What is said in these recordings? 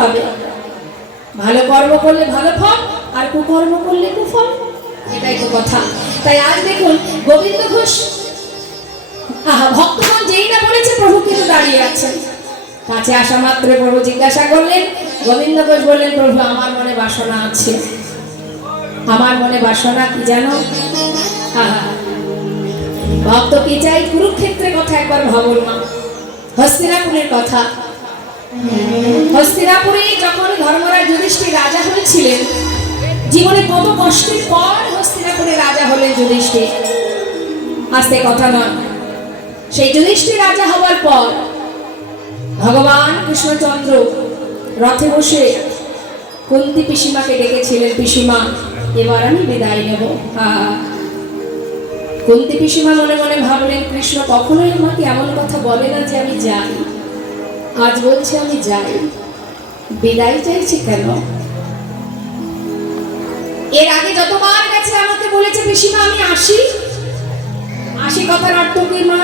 পাবে। ভালো কর্ম করলে ভালো ফল, আর কুকর্ম করলে কুফল, এটাই তো কথা। তাই আজ দেখুন গোবিন্দ ঘোষ ভক্তগণ যেই না বলেছে প্রভু কিন্তু দাঁড়িয়ে আছেন। কাছে আসা মাত্র প্রভু জিজ্ঞাসা করলেন, গোবিন্দ ঘোষ বললেন, প্রভু আমার মনে বাসনা আছে। আমার মনে বাসনা কি জানো? ভক্ত কি চাই? কুরুক্ষেত্রের কথা একবার ভাবুন না, হস্তিনাপুরের কথা। হস্তিনাপুরে যখন ধর্মরাজ যুধিষ্ঠির রাজা হয়েছিলেন, জীবনে কত কষ্টের পর হস্তিনাপুরে রাজা হলেন যুধিষ্ঠির, আস্তে কথা নয়। সেই যুধিষ্ঠির রাজা হওয়ার পর ভগবান কৃষ্ণচন্দ্র রথে বসে কুন্তি পিসিমাকে ডেকেছিলেন, পিসিমা এবার আমি বিদায় নেব। কুন্তি পিসিমা মনে মনে ভাবলেন, কৃষ্ণ কখনোই আমাকে এমন কথা বলে না যে আমি যাই, আজ বলছে আমি যাই, বিদায় চাইছি কেন? এর আগে যতবার গেছে আমাকে বলেছে পিসিমা আমি আসি। আসি কথার অর্থ কি মা?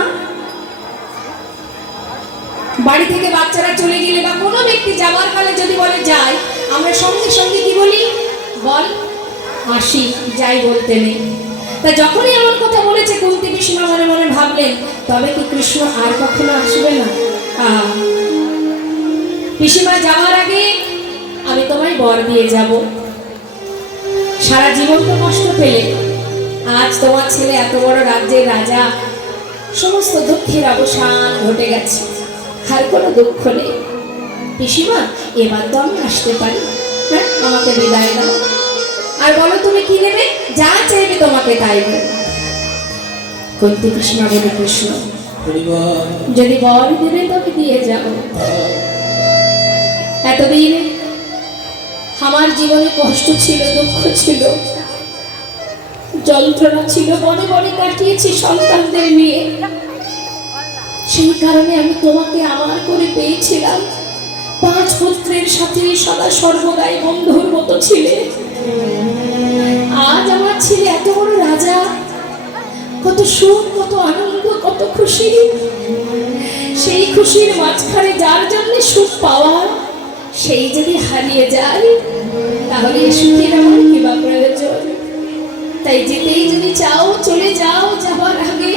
বাড়ি থেকে বাচ্চারা চলে গেলে বা কোনো ব্যক্তি যাওয়ার কালে যদি বলে যাই, আমরা সঙ্গে সঙ্গে কি বলি? বল আসি, যাই বলতে নেই। তা যখনই এমন কথা বলেছে কুন্তি পিসিমা মনে মনে ভাবলেন, তবে কি কৃষ্ণ আর কখনো আসবে না? পিসিমা যাওয়ার আগে আমি তোমায় বর দিয়ে যাব। সারা জীবন তো কষ্ট পেলে, আজ তোমার ছেলে এত বড় রাজ্যের রাজা, সমস্ত দুঃখের অবসান ঘটে গেছে, আর কোনো দুঃখ নেই। পিসিমা এবার তো আমি আসতে পারি, হ্যাঁ আমাকে বিদায় দাও। আর বলো তুমি কি নেবে? যা চাইবে তোমাকে তাই দেবে। কুন্তি পিসিমা বলে, কৃষ্ণ যদি বর দেবে তবে দিয়ে যাও। এতদিন আমার জীবনে কষ্ট ছিল, দুঃখ ছিল, যন্ত্রণা ছিল, বনে বনে কাটিয়েছি সন্তানদের নিয়ে। সেই কারণে আমি তোমাকে আমার করে পেয়েছিলাম। 5 পুত্রের সাথে সদা সর্বদাই বন্ধুর মতো ছিলে। আজ আমার ছেলে এত বড় রাজা, কত সুখ, কত আনন্দ, কত খুশি। সেই খুশির মাঝখানে যার জন্য সুখ পাওয়ার, সেই যদি হারিয়ে যায়, তাহলে সুখের আমার কি বা প্রয়োজন? তাই যেতেই যদি চাও চলে যাও। যাবার আগে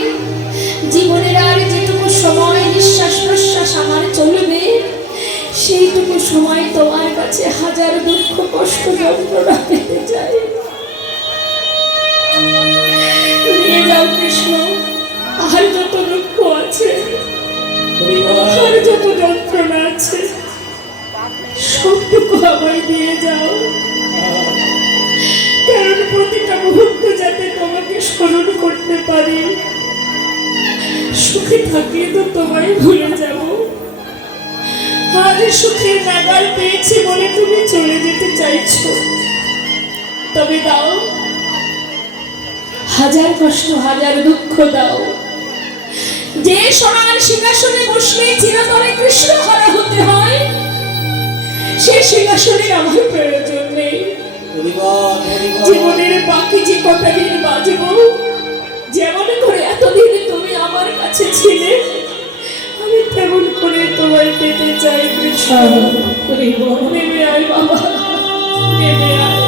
জীবনের আর যেটুকু সময় নিঃশ্বাস প্রশ্বাস আমার চলবে, সেইটুকু সময় তোমার কাছে হাজার দুঃখ কষ্ট যন্ত্রণা পেতে চাই। নিয়ে যাও কৃষ্ণ, আর যত দুঃখ আছে, আর যত যন্ত্রণা আছে, সবটুকু আমায় দিয়ে যাও। কারণ প্রতিটা মুহূর্ত যাতে তোমাকে স্মরণ করতে পারি। সুখে থাকলে তো তোমায় ভুলে যাব। আজ সুখের নাগাল পেয়েছি বলে তুমি চলে যেতে চাইছো, তবে দাও, হাজার কষ্ট হাজার দুঃখ দাও। যে সোনার সিংহাসনে বসলে চিরতরে কৃষ্ণ হারা হতে হয়, সে সিংহাসনের আমার প্রয়োজন নেই। জীবনের বাকি যে কটা দিন বাঁচব, যেমন করে এতদিন তুমি আমার কাছে ছিলে, আমি তেমন করে তোমায় পেতে চাই। কৃষ্ণ নেমে আয় বাবা, নেমে আয়।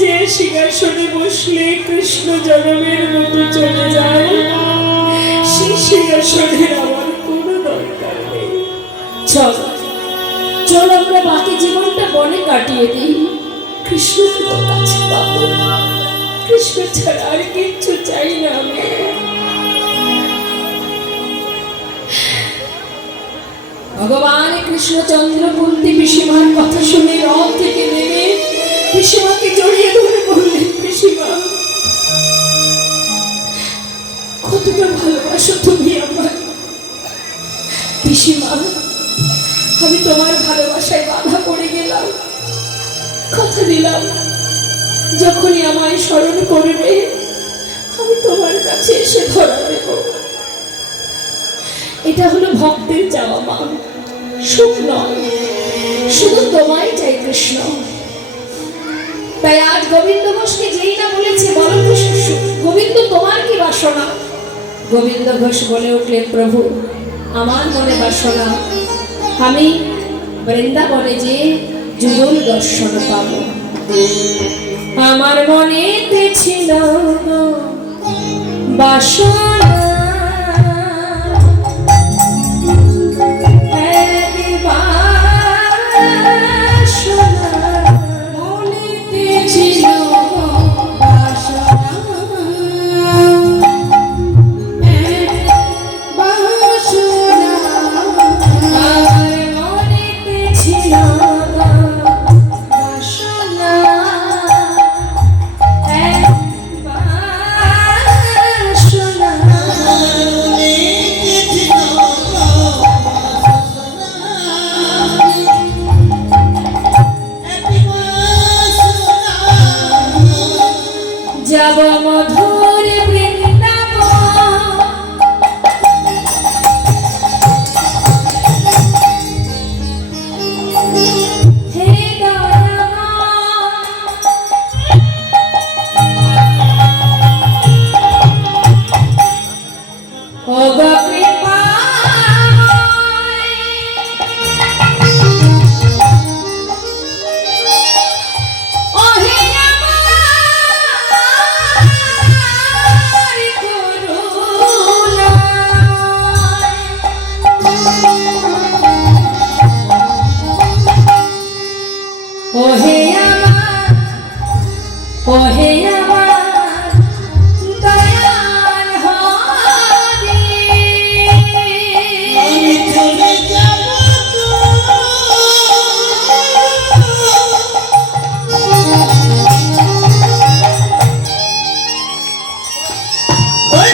যে সিংহাসনে বসলে কৃষ্ণ জনমের মতো চলে যায়, সেই সিংহাসনের আমার কোনো দরকার নেই। চল চল আমরা বাকি জীবনটা বনে কাটিয়ে দিই। কৃষ্ণ তো কাছে পাবো, কৃষ্ণ ছাড়া আর কিচ্ছু চাই না আমি। ভগবান কৃষ্ণচন্দ্র কুন্তি পিসিমার কথা শুনে রথ থেকে নেমে পিসিমাকে জড়িয়ে ধরে বললেন, পিসিমা কতটা ভালোবাসো তুমি আমার। পিসিমা আমি তোমার ভালোবাসায় বাধা পড়ে গেলাম, কথা দিলাম যখনই আমায় স্মরণ করবে আমি তোমার কাছে এসে ধরা দেব। এটা হলো ভক্তের চাওয়া মা, সুখ নয়, শুধু তোমায় চাই কৃষ্ণ। তাই আজ গোবিন্দ ঘোষকে যেই না বলেছে, বলো গোবিন্দ তোমার কি বাসনা? গোবিন্দ ঘোষ বলে উঠলেন, প্রভু আমার মনে বাসনা আমি বৃন্দাবনে যে যুগল দর্শন পাব। আমার মনেতে ছিল বাসনা, যাব মধুর বৃন্দাবন, হে দয়াময় ও গো কৃপাময়, ও হে ওহে আমার, ওহে আমার দয়াল হরি, আমি চলে যাব ওই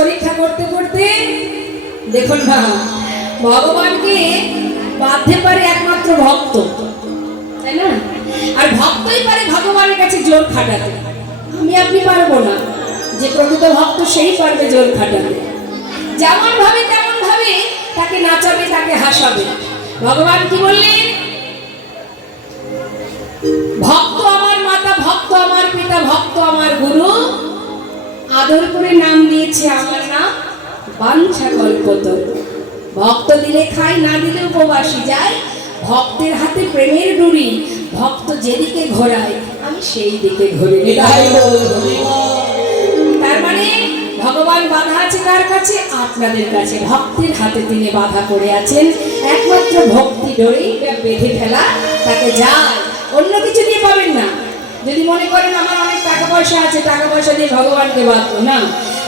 পরীক্ষা করতে করতে দেখুন না, ভগবানকে বাঁধতে পারে একমাত্র ভক্ত, তাই না? আর ভক্তই পারে ভগবানের কাছে জোর খাটাতে। আমি আপনি পারবো না, যে প্রকৃত ভক্ত সেই পারবে জোর খাটাতে। যেমন ভাবে তেমন ভাবে তাকে নাচাবে, তাকে হাসাবে। ভগবান কি বললেন? ভক্ত আমার মাতা, ভক্ত আমার পিতা, ভক্ত আমার গুরু, আদর করে নাম দিয়েছে আমার নাম বাঞ্ছা কল্পতরু। ভক্ত দিলে খায়, না দিলে উপবাসী যায়। ভক্তের হাতে প্রেমের ডুরি, ভক্ত যেদিকে ঘোরায় আমি সেই দিকে ঘুরে। তার মানে ভগবান বাধা আছে কার কাছে? আপনাদের কাছে। ভক্তের হাতে তিনি বাধা করে আছেন। একমাত্র ভক্তি ডোরেই বেঁধে ফেলা, তাকে যায়, অন্য কিছু দিয়ে পাবেন না। যদি মনে করেন আমার অনেক টাকা পয়সা আছে, টাকা পয়সা দিয়ে ভগবানকে বাঁধবো না।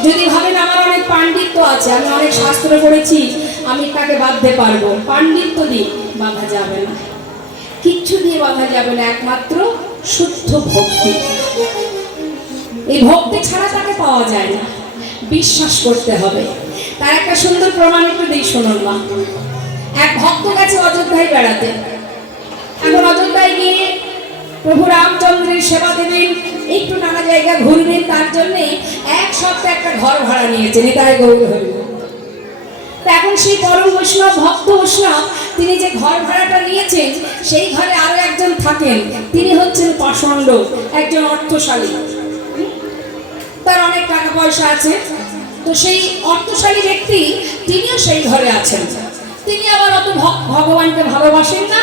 যদি ভাবেন আমার অনেক পাণ্ডিত্য আছে, আমি অনেক শাস্ত্র পড়েছি, আমি তাকে বাঁধতে পারবো, পাণ্ডিত্য দিয়ে বাঁধা যাবে না, কিচ্ছু দিয়ে বাঁধা যাবে না। একমাত্র শুদ্ধ ভক্তি। এই ভক্তি ছাড়া তাকে পাওয়া যায় না, বিশ্বাস করতে হবে। তার একটা সুন্দর প্রমাণ একটু দিই, শুনুন মা। এক ভক্ত গেছে অযোধ্যায় বেড়াতে। এখন অযোধ্যায় গিয়ে প্রভু রামচন্দ্রের সেবা দেবেন, একটু নানা জায়গা ঘুরবেন, তার জন্যে এক সপ্তাহ একটা ঘর ভাড়া নিয়েছেন। তাই গৌর হরি। এখন সেই পরম বৈষ্ণব ভক্ত বৈষ্ণব তিনি যে ঘর ভাড়াটা নিয়েছেন, সেই ঘরে আরো একজন থাকেন, তিনি হচ্ছেন পাষণ্ড, একজন অর্থশালী, তার অনেক টাকা পয়সা আছে। তো সেই অর্থশালী ব্যক্তি তিনিও সেই ঘরে আছেন। তিনি আবার অত ভগবানকে ভালোবাসেন না,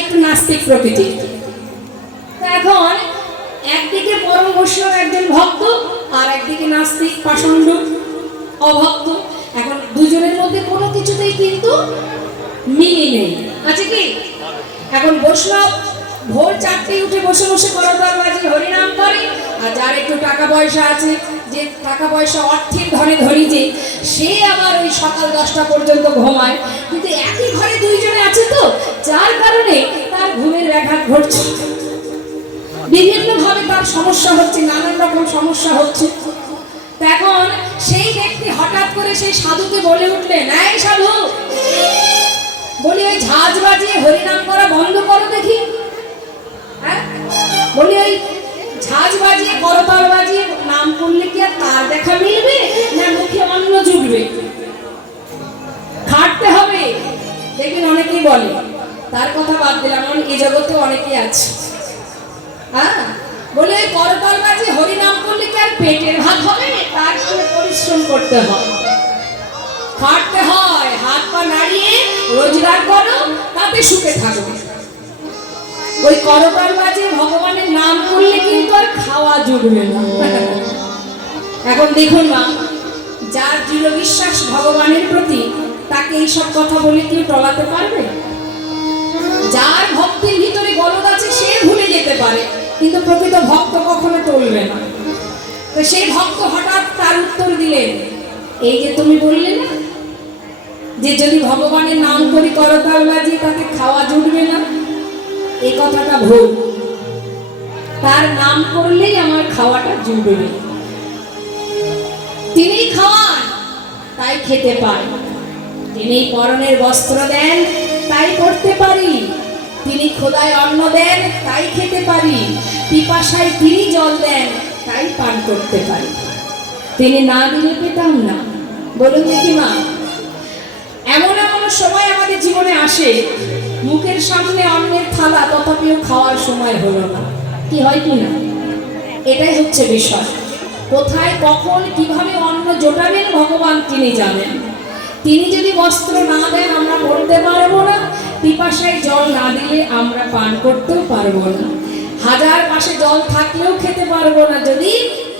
একটু নাস্তিক প্রকৃতির। এখন একদিকে পরম বৈষ্ণব একজন ভক্ত, আর একদিকে নাস্তিক পাষণ্ড অভক্ত। এখন দুজনের মধ্যে কোনো কিছুতেই কিন্তু মিলই নেই, আছে কি? এখন বৈষ্ণব ভোর 4টে উঠে বসে বসে করতাল বাজে, হরিনাম করে, একটু টাকা পয়সা আছে, যে টাকা পয়সা অর্থের ধরে ধরি, যে সে আবার ওই সকাল 10টা পর্যন্ত ঘুমায়, কিন্তু একই ঘরে দুইজনে আছে তো, যার কারণে তার ঘুমের ব্যাঘাত ঘটছে, বিভিন্নভাবে তার সমস্যা হচ্ছে, নানান রকম সমস্যা হচ্ছে। এখন সেই ব্যক্তি হঠাৎ করে সেই সাধুকে বলে উঠলেন, এই সাধু, বলি ওই ঝাঁজ বাজিয়ে হরিনাম করা বন্ধ করো দেখি। হ্যাঁ, বলি ওই ঝাঁজ বাজিয়ে করতাল বাজিয়ে নাম করলে কি আর তার দেখা মিলবে, না মুখে অন্ন জুটবে? খাটতে হবে। দেখবেন অনেকেই বলে, তার কথা বাদ দিলাম, এই জগতে অনেকেই আছে, হ্যাঁ, বলে ওই করতাল বাজিয়ে হরিনাম করলে কি আর পেটের ভাত হবে? তার জন্য পরিশ্রম করতে হয়, খাটতে হয়, হাত পা নাড়িয়ে রোজগার করো, তাতে সুখে থাকো। ওই করতাল বাজিয়ে ভগবানের নাম করলে কিন্তু আর খাওয়া জুটবে না। এখন দেখুন মা, যার দৃঢ় বিশ্বাস ভগবানের প্রতি, তাকে এইসব কথা বলে কেউ টলাতে পারবে? যার ভক্তির ভিতরে গলদ আছে সে ভুলে যেতে পারে, কিন্তু প্রকৃত ভক্ত কখনো টলবে না। তো সেই ভক্ত হঠাৎ তার উত্তর দিলেন, এই যে তুমি বললে না যে যদি ভগবানের নাম করি করতাল বাজি তাকে খাওয়া জুটবে না, এই কথাটা ভুল। তার নাম করলেই আমার খাওয়াটা জুটবে। তিনি খাওয়ান, তাই খেতে পাই। তিনি পরনের বস্ত্র দেন, তাই পড়তে পারি। তিনি খোদায় অন্ন দেন, তাই খেতে পারি। পিপাসায় তিনি জল দেন, তাই পান করতে পারি। তিনি না দিলে পেতাম না। বলুন দেখি মা, এমন এমন সময় আমাদের জীবনে আসে, মুখের সামনে অন্নের থালা, তথাপিও খাওয়ার সময় হলো না। কি হয় কি না? এটাই হচ্ছে বিষয়। কোথায় কখন কিভাবে অন্ন জোটাবেন ভগবান তিনি জানেন। তিনি যদি বস্ত্র না দেন আমরা পড়তে পারবো না, পিপাসায় জল না দিলে আমরা পান করতেও পারবো না, হাজার পাশে জল থাকলেও খেতে পারবো না, যদি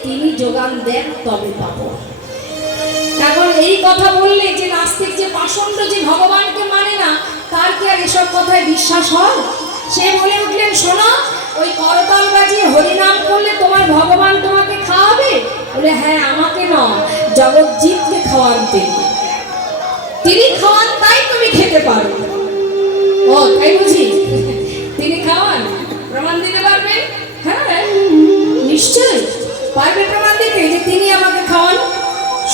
তিনি যোগান দেন তবে পাবো। এখন এই কথা বললে যে নাস্তিক, যে পাষণ্ড, যে ভগবানকে মানে না, তার কি আর এসব কথায় বিশ্বাস হয়? সে বলে উঠলেন, শোনো, ওই করতাল বাজিয়ে হরিনাম করলে তোমার ভগবান তোমাকে খাওয়াবে? বলে হ্যাঁ, আমাকে নয়, জগৎজীবকে খাওয়ান তিনি খাওয়ান, তাই তুমি খেতে পারো। ও তাই বুঝি? তিনি খাওয়ান, প্রমাণ দিতে পারবেন? হ্যাঁ নিশ্চয় পারবে প্রমাণ দিতে যে তিনি আমাকে খাওয়ান।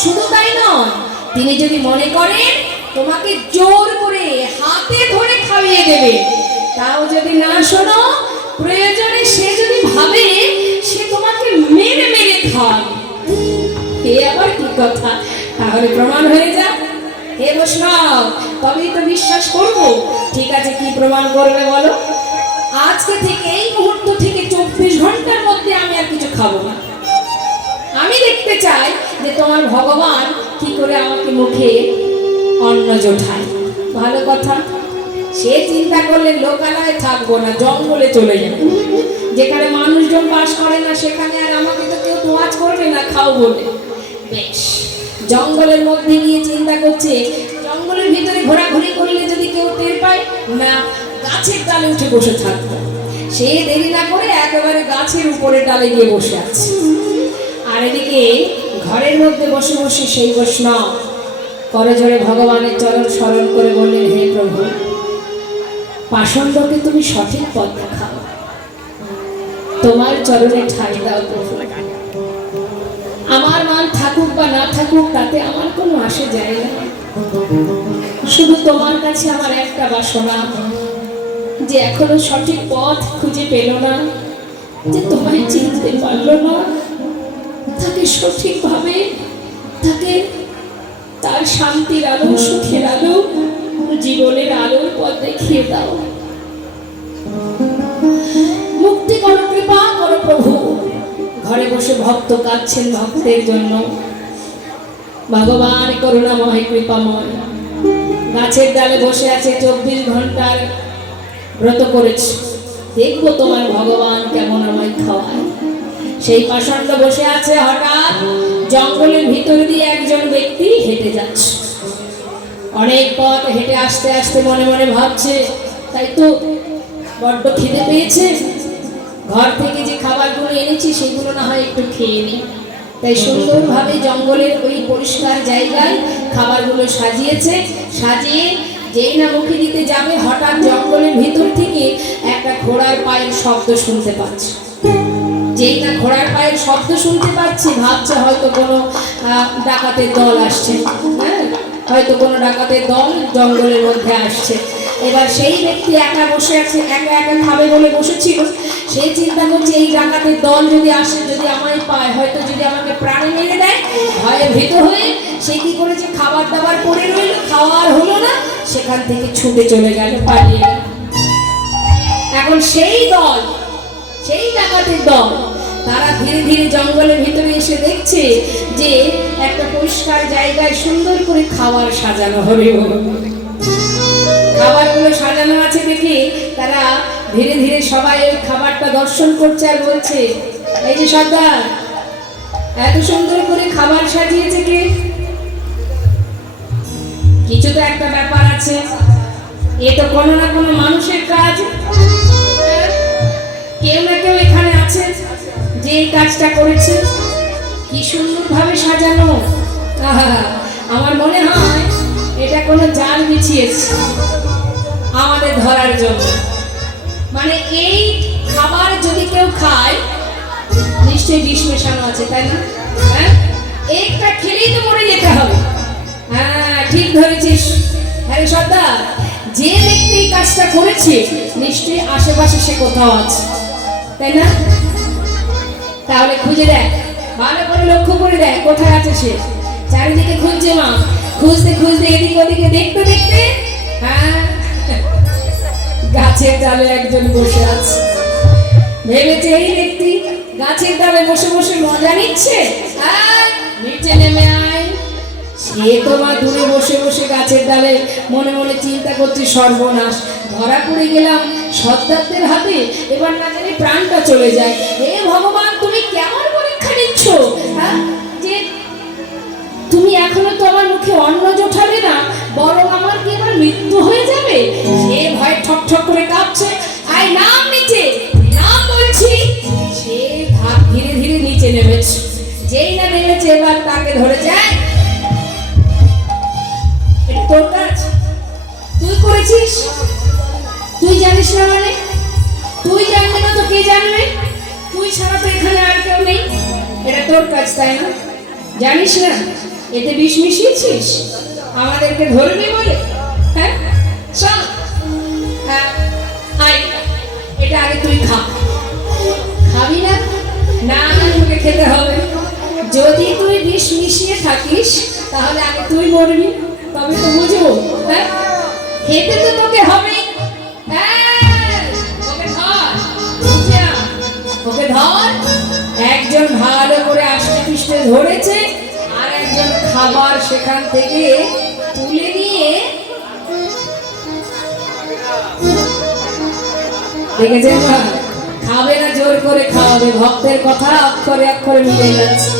শুধু তাই নয়, তিনি যদি মনে করেন তোমাকে জোর করে হাতে ধরে খাইয়ে দেবে, তাও যদি না শোনো, প্রয়োজনে সে যদি ভাবে সে তোমাকে মেরে মেরে খাওয়াবে, এ আবার কি কথা? তাহলে প্রমাণ হয়ে যাক। হে বৈষ্ণব, তবেই তো বিশ্বাস করবো। ঠিক আছে, কি প্রমাণ করবে বলো? আজকে থেকে, এই মুহূর্ত থেকে 24 ঘন্টার মধ্যে আমি আর কিছু খাবো না। আমি দেখতে চাই যে তোমার ভগবান কি করে আমাকে মুখে অন্ন জোটায়। ভালো কথা। সে চিন্তা করলে লোকালয়ে থাকবো না, জঙ্গলে চলে যাবো, যেখানে মানুষজন বাস করে না, সেখানে আর আমাকে তো কেউ তোয়াজ করবে না খাও বলে। বেশ, জঙ্গলের মধ্যে গিয়ে চিন্তা করছে, জঙ্গলের ভিতরে ঘোরাঘুরি করলে যদি কেউ টের পায় না, গাছের ডালে উঠে বসে থাকবো। সে দেরি না করে একেবারে গাছের উপরে ডালে গিয়ে বসে আছে। আর এদিকে ঘরের মধ্যে বসে বসে সেই বৈষ্ণব করজোড়ে ভগবানের চরণ স্মরণ করে বললেন, হে প্রভু, পাষণ্ডকে তুমি সঠিক পথ দেখাও, তোমার চরণে ঠাঁই দাও প্রভু। আমার মান থাকুক বা না থাকুক তাতে আমার কোনো আসে যায় না। শুধু তোমার কাছে আমার একটা বাসনা, যে এখনো সঠিক পথ খুঁজে পেল না, যে তোমায় চিনতে পারলো না, তাকে সঠিকভাবে, তাকে তার শান্তির আলো, সুখের আলো, জীবনের আলোর পথ দেখিয়ে দাও। মুক্তি করো, কৃপা করো প্রভু। ঘরে বসে ভক্ত কাঁদছেন ভক্তের জন্য। ভগবান করুণাময়, কৃপাময়। গাছের ডালে বসে আছে, 24 ঘন্টার ব্রত করেছে, দেখবো তোমার ভগবান কেমন আমায় খাওয়ায়। সেই পাষণ্ড বসে আছে, হঠাৎ জঙ্গলের ভিতর দিয়ে একজন ব্যক্তি হেঁটে যাচ্ছে। অনেক পথ হেঁটে আসতে আসতে মনে মনে ভাবছে, তাই তো বড্ড খিদে পেয়েছে, ঘর থেকে যে খাবারগুলো এনেছি সেগুলো না হয় একটু খেয়ে নিই। তাই সুন্দরভাবে জঙ্গলের ওই পরিষ্কার জায়গায় খাবারগুলো সাজিয়েছে। সাজিয়ে যেই না মুখে দিতে যাবে, হঠাৎ জঙ্গলের ভিতর থেকে একটা ঘোড়ার পায়ের শব্দ শুনতে পাচ্ছে। যেই না ঘোড়ার পায়ের শব্দ শুনতে পাচ্ছি, ভাবছে হয়তো কোনো ডাকাতের দল আসছে। হ্যাঁ, হয়তো কোনো ডাকাতের দল জঙ্গলের মধ্যে আসছে। এবার সেই ব্যক্তি একা বসে আছে, একা একা খাবে বলে বসেছিল। সেই চিন্তা করছে এই ডাকাতের দল যদি আসে, যদি আমায় পায়, হয়তো যদি আমাকে প্রাণে মেরে দেয়। ভয়ে ভীত হয়ে সে কি করেছে, খাবার দাবার পড়ে রইল, খাওয়া আর হলো না, সেখান থেকে ছুটে চলে গেল, পালিয়ে গেল। এখন সেই দল, সেই ডাকাতের দল, তারা ধীরে ধীরে জঙ্গলের ভিতরে এসে দেখছে যে একটা পরিষ্কার জায়গায় সুন্দর করে খাবার সাজানো হবে। খাবারগুলো সাজানো আছে দেখে তারা ধীরে ধীরে সবাই ওই খাবারটা দর্শন করছে আর বলছে, এই যে সর্দার, এত সুন্দর করে খাবার সাজিয়েছে কে? কিছু তো একটা ব্যাপার আছে, এ তো কোনো না কোনো মানুষের কাজ। কেউ না কেউ এখানে আছে যে এই কাজটা করেছে। কি সুন্দরভাবে সাজানো! আহা, আমার মনে হয় এটা কোনো জাল বিছিয়েছে আমাদের ধরার জন্য। মানে এই খাবার যদি কেউ খায়, নিশ্চয়ই বিষ মেশানো আছে, তাই না? হ্যাঁ, একটা খেলেই তো মরে যেতে হবে। হ্যাঁ, ঠিক ধরেছিস। আরে সর্দার, যে ব্যক্তি এই কাজটা করেছে নিশ্চয়ই আশেপাশে সে কোথাও আছে, তাই না? তাহলে খুঁজে দেখ, ভালো করে লক্ষ্য করে দেখ কোথায় আছে সে। চারিদিকে খুঁজছে মা, খুঁজতে খুঁজতে এদিকে ওদিকে দেখতে দেখতে, হ্যাঁ, গাছের ডালে একজন বসে আছে। ভেবেছে এই ব্যক্তি গাছের ডালে বসে বসে মজা নিচ্ছে, নিচে নেমে আয়। সে তোমার দূরে বসে বসে গাছের ডালে মনে মনে চিন্তা করছে, সর্বনাশ, ধরা পড়ে গেলাম সর্দারদের হাতে, এবার না জানি প্রাণটা চলে যায়। হে ভগবান, তুমি কেমন পরীক্ষা নিচ্ছ? হ্যাঁ, যে তুমি এখনো তো আমার মুখে অন্ন জোটালে না, বরং আমার কি এবার মৃত্যু হয়ে যাবে? সে ভয় ঠক ঠক করে কাঁপছে। আয় নাম নিচে, নাম বলছি। সে ধীরে ধীরে নিচে নেমেছে। যেই না নেমেছে, এবার তাকে ধরে যায়। এটা তোর কাজ, তুই করেছিস, তুই জানিস না? মানে তুই জানবি না তো কে জানবে? তুই ছাড়া তো এখানে আর কেউ নেই। এটা তোর কাজ, তাই না? জানিস না এতে বিষ মিশিয়েছিস, আমাদেরকে ধরবি বলে? হ্যাঁ, চল, আয়, এটা আগে তুই খা। খাবি না? না, তোকে খেতে হবে। যদি তুই বিষ মিশিয়ে থাকিস তাহলে আগে তুই মরবি, তবে তো বুঝবো। হ্যাঁ, খেতে তো তোকে হবে। ওকে ধর। একজন ভালো করে আষ্টে পিষ্টে ধরেছে, আর একজন খাবার সেখান থেকে তুলে নিয়ে, দেখেছেন না, খাবে না, জোর করে খাওয়াবে। ভক্তের কথা অক্ষরে অক্ষরে মিলে যাচ্ছে।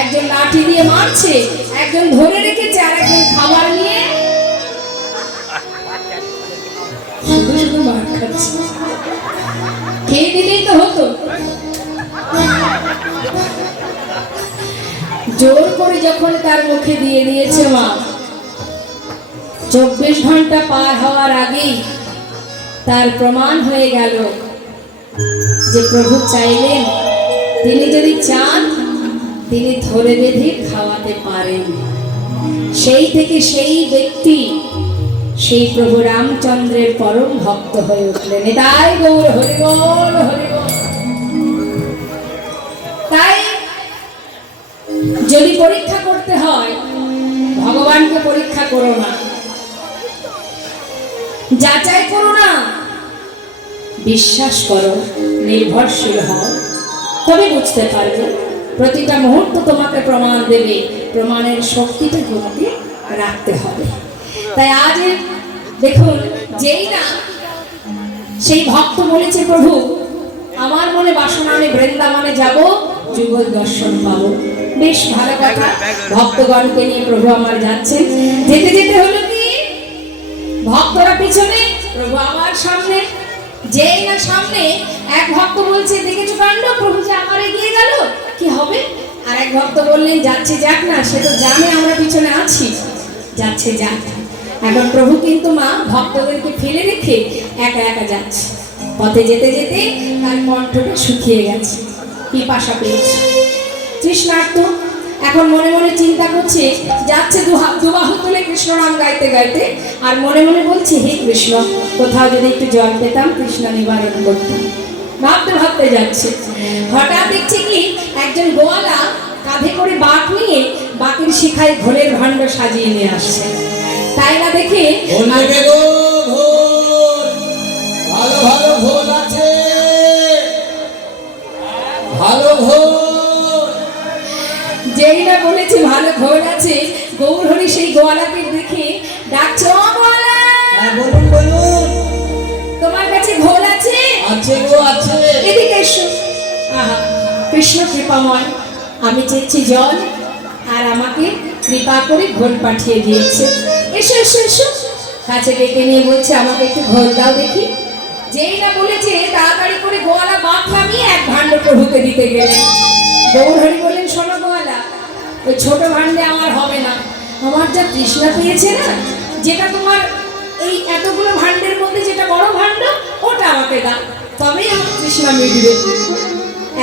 একজন লাঠি দিয়ে মারছে, একজন ধরে রেখেছে, আর একজন খাবার নিয়ে শুধু শুধু মার খাচ্ছে। খেয়ে দিলেই তো হতো। জোর করে যখন তার মুখে দিয়ে দিয়েছে মা, 24 ঘন্টা পার হওয়ার আগেই তার প্রমাণ হয়ে গেল যে প্রভু চাইলেন, তিনি যদি চান তিনি ধরে বেঁধে খাওয়াতে পারেন। সেই থেকে সেই ব্যক্তি সেই প্রভু রামচন্দ্রের পরম ভক্ত হয়ে উঠলেন। তাই গৌর হরি বল, হরি বল। তাই যদি পরীক্ষা করতে হয়, ভগবানকে পরীক্ষা করো না, যাচাই করো না, বিশ্বাস করো, নির্ভরশীল হও, তবে বুঝতে পারবে। প্রতিটা মুহূর্ত তোমাকে প্রমাণ দেবে, প্রমাণের শক্তিটা তোমাকে রাখতে হবে। তাই আজ দেখুন, যেই না সেই ভক্ত বলেছে, প্রভু আমার মনে বাসনা, আমি বৃন্দাবনে যাব, যুগল দর্শন পাবো। বেশ ভালো কথা, ভক্তগণকে নিয়ে প্রভু আমার যাচ্ছেন। যেতে যেতে হলো কি, ভক্তরা পিছনে, প্রভু আমার সামনে। যেই না সামনে এক ভক্ত বলছে, দেখেছো কাণ্ড, প্রভু যে আমার এগিয়ে গেল, কি হবে? আর এক ভক্ত বললেন, যাচ্ছে যাক না, সে তো জানে আমরা পিছনে আছি, যাচ্ছে যাক। এখন প্রভু কিন্তু মা ভক্তদেরকে ফেলে রেখে একা একা যাচ্ছে। পথে যেতে যেতে তার কণ্ঠটা শুকিয়ে গেছে, পিপাসা পেয়েছে, তৃষ্ণার্ত। এখন মনে মনে চিন্তা করছে, যাচ্ছে দুবাহু তুলে কৃষ্ণ নাম গাইতে গাইতে, আর মনে মনে বলছে, হে কৃষ্ণ, কোথাও যদি একটু জল পেতাম, কৃষ্ণ নিবারণ করতাম। ভাবতে ভাবতে যাচ্ছে, হঠাৎ দেখছে কি একজন গোয়ালা কাঁধে করে বাঁক নিয়ে বাঁকের শিখায় ঘোলের ভাণ্ড সাজিয়ে নিয়ে আসছে। তাই না দেখে ভালো ভালো ভোল আছে, ভালো ভোল। যেই না বলেছে ভালো ঘোল আছে, গৌরহরি সেই গোয়ালাকে দেখে ডাকছে, ও গোয়ালা, হ্যাঁ বলুন বলুন। তোমার কাছে ঘোল আছে? আছে গো আছে। এদিকে এসো। আহা, কৃষ্ণ কৃপাময়, আমি চেয়েছি জল, আর আমাকে কৃপা করে ঘোল পাঠিয়ে দিয়েছে। এসো এসো এসো। কাছে ডেকে নিয়ে বলছে, আমাকে একটু ঘোল দাও দেখি। যেই না বলেছে, তাড়াতাড়ি করে গোয়ালা বাঁক নামিয়ে এক ভাণ্ড প্রভুকে দিতে গেলেন। গৌরহরি বললেন, শোনো গোয়ালা, ওই ছোট ভাণ্ডে আমার হবে না, আমার যা তৃষ্ণা পেয়েছে না, যেটা তোমার এই এতগুলো ভাণ্ডের মধ্যে যেটা বড় ভাণ্ড, ওটা আমাকে দাও, তবেই আমার তৃষ্ণা মিটবে।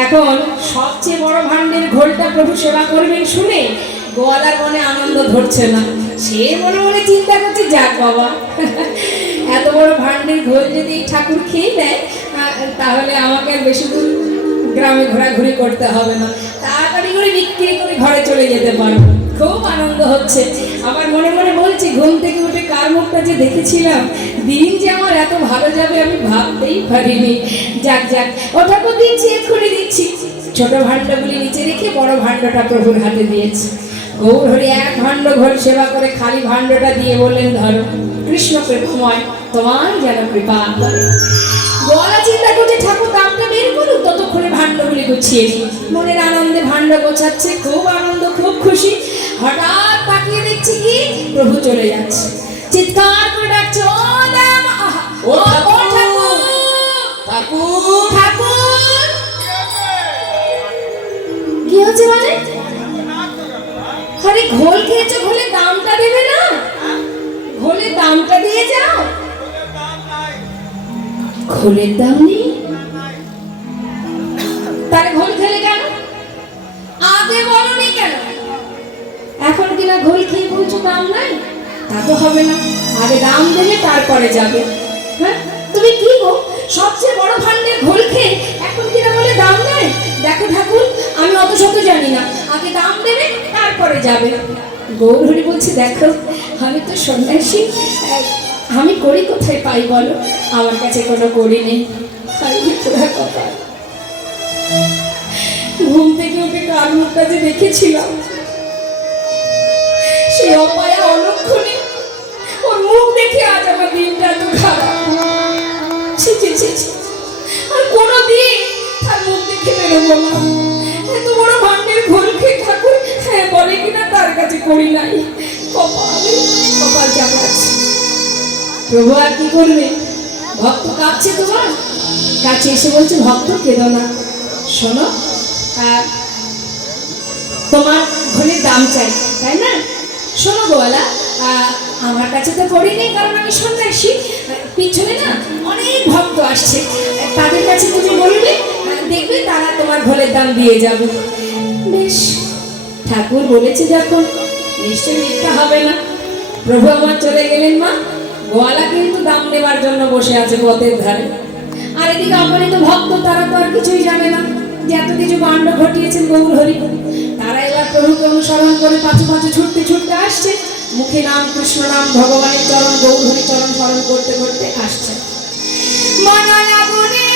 এখন সবচেয়ে বড় ভাণ্ডের ঘোলটা প্রভু সেবা করবেন শুনে গোয়ালার মনে আনন্দ ধরছে না। সে মনে মনে চিন্তা করছে, যাক বাবা, এত বড় ভাণ্ডের ঘোল যদি ঠাকুর খেয়ে দেয়, তাহলে আমাকে আর বেশি দূর গ্রামে ঘোরাঘুরি করতে হবে না, তাড়াতাড়ি করে বিক্রি করে ঘরে চলে যেতে পারবো। খুব আনন্দ হচ্ছে। আবার মনে মনে বলছি, ঘুম থেকে উঠে কার মুখটা যে দেখেছিলাম, দিন যে আমার এত ভালো যাবে আমি ভাবতেই পারিনি। যাক যাক, ও ঠাকুর দিচ্ছি, এক্ষুনি দিচ্ছি। ছোট ভাণ্ডগুলি নিচে রেখে বড় ভাণ্ডটা প্রভুর হাতে দিয়েছে। গৌরহরি এক ভাণ্ড ঘোল সেবা করে খালি ভাণ্ডটা দিয়ে বললেন, ধরো, কৃষ্ণ কৃপাময়, তোমার যেন কৃপা করে। গোয়ালা চিন্তা করছে, ঠাকুর দামটা বের করুক, ততক্ষণে ভাণ্ডগুলি গুছিয়ে নিই। মনের আনন্দে ভাণ্ড গোছাচ্ছে, খুব আনন্দ, খুব খুশি। হঠাৎ তাকিয়ে দেখছি কি প্রভু চলে যাচ্ছে। চিৎকার করে ডাকছে, ও দাম, আহা, ও ঠাকুর, ঠাকুর ঠাকুর। কি হচ্ছে মানে? আরে ঘোল খেয়েছো, ঘোলের দামটা দেবে না? ঘোলের দামটা দিয়ে যাও। ঘোলের দাম নেই? তাহলে ঘোল খেলে কেন? আগে বলনি কেন? এখন কিনা ঘোল খেয়ে বলছো দাম নাই? তা তো হবে না, আগে দাম দেবে তারপরে যাবে। হ্যাঁ, তুমি কি গো, সবচেয়ে বড় ভাণ্ডের ঘোল খেয়ে এখন কিনা বলে দাম নাই? দেখো ঠাকুর, আমি অত শত জানি না, আগে দাম দেবে তারপরে যাবে। গৌরহরি বলছে, দেখো, আমি তো সন্ন্যাসী, আমি করি কোথায় পাই বলো? আমার কাছে কোনো করি নেই। ঘুম থেকে উঠে কার মুখটা যে দেখেছিলাম, সেই অপায়া অলক্ষণে ওর মুখ দেখে আজ আমার দিনটা এত খারাপ। আর কোনোদিন তার মুখ দেখে বেরোবো না। এত বড় ভাণ্ডের ঘোল খেয়ে ঠাকুর হ্যাঁ বলে কিনা তার কাছে করি নাই। কপাল চাপড়াচ্ছে। প্রভু আর কি করবে? ভক্ত কাঁদছে, তোমার কাছে এসে বলছে, ভক্ত কেঁদো না, শোনো, তোমার ঘোলের দাম চাই, তাই না? শোনো গোয়ালা, আমার কাছে তো করি নেই, কারণ আমি সন্ন্যাসী। পিছনে না অনেক ভক্ত আসছে, তাদের কাছে তুমি বলবে, দেখবে তারা তোমার ঘোলের দাম দিয়ে যাবে। বেশ, ঠাকুর বলেছে যখন, নিশ্চয়ই মিথ্যা হবে না। প্রভু আমার চলে গেলেন। মা গোয়ালা কিন্তু দাম নেবার জন্য বসে আছে পথের ধারে। আর এদিকে অগণিত ভক্ত, তারা তো আর কিছুই জানে না যে এত কিছু কাণ্ড ঘটিয়েছেন গৌরহরি। তারা এবার প্রভুকে অনুসরণ করে পাঁচু পাঁচু ছুটতে ছুটতে আসছে। মুখে নাম, কৃষ্ণ নাম, ভগবানের চরণ, গৌরহরি চরণ স্মরণ করতে করতে আসছে। মন লাগুনে